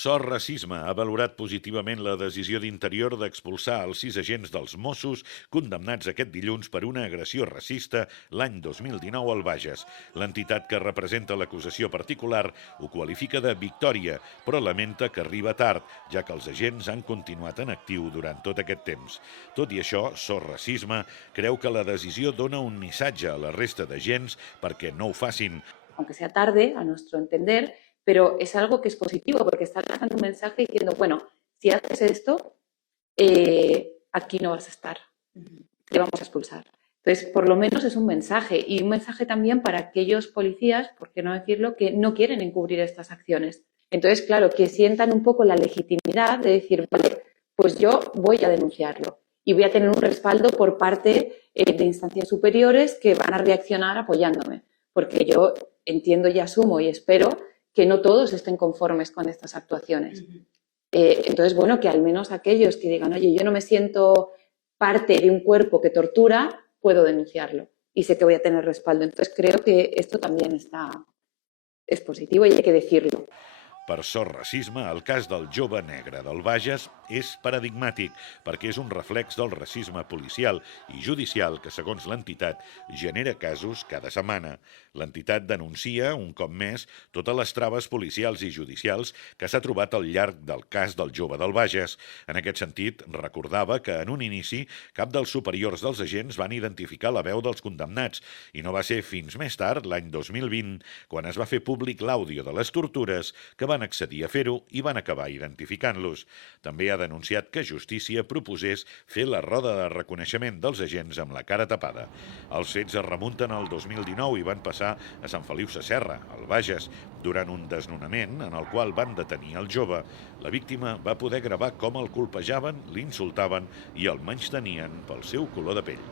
Sort Racisme ha valorat positivament la decisió d'Interior d'expulsar els 6 agents dels Mossos condemnats aquest dilluns per una agressió racista l'any 2019 al Bages. L'entitat que representa l'acusació particular ho qualifica de victòria, però lamenta que arriba tard, ja que els agents han continuat en actiu durant tot aquest temps. Tot i això, Sort Racisme creu que la decisió dona un missatge a la resta d'agents perquè no ho facin. Aunque sea tarde, a nuestro entender, pero es algo que es positivo porque está lanzando un mensaje diciendo, bueno, si haces esto, aquí no vas a estar, te vamos a expulsar. Entonces, por lo menos es un mensaje y un mensaje también para aquellos policías, por qué no decirlo, que no quieren encubrir estas acciones. Entonces, claro, que sientan un poco la legitimidad de decir, vale, pues yo voy a denunciarlo y voy a tener un respaldo por parte de instancias superiores que van a reaccionar apoyándome, porque yo entiendo y asumo y espero que no todos estén conformes con estas actuaciones. Entonces, bueno, que al menos aquellos que digan, oye, yo no me siento parte de un cuerpo que tortura, puedo denunciarlo y sé que voy a tener respaldo. Entonces, creo que esto también es positivo y hay que decirlo. Per Sort Racisme, el cas del jove negre del Bages és paradigmàtic perquè és un reflex del racisme policial i judicial que, segons l'entitat, genera casos cada setmana. L'entitat denuncia, un cop més, totes les traves policials i judicials que s'ha trobat al llarg del cas del jove del Bages. En aquest sentit, recordava que en un inici cap dels superiors dels agents van identificar la veu dels condemnats i no va ser fins més tard, l'any 2020, quan es va fer públic l'àudio de les tortures que van accedir a fer-ho i van acabar identificant-los. També ha denunciat que Justícia proposés fer la roda de reconeixement dels agents amb la cara tapada. Els fets es remunten al 2019 i van passar a Sant Feliu Sasserra, al Bages, durant un desnonament en el qual van detenir el jove. La víctima va poder gravar com el colpejaven, l'insultaven i el menystenien pel seu color de pell.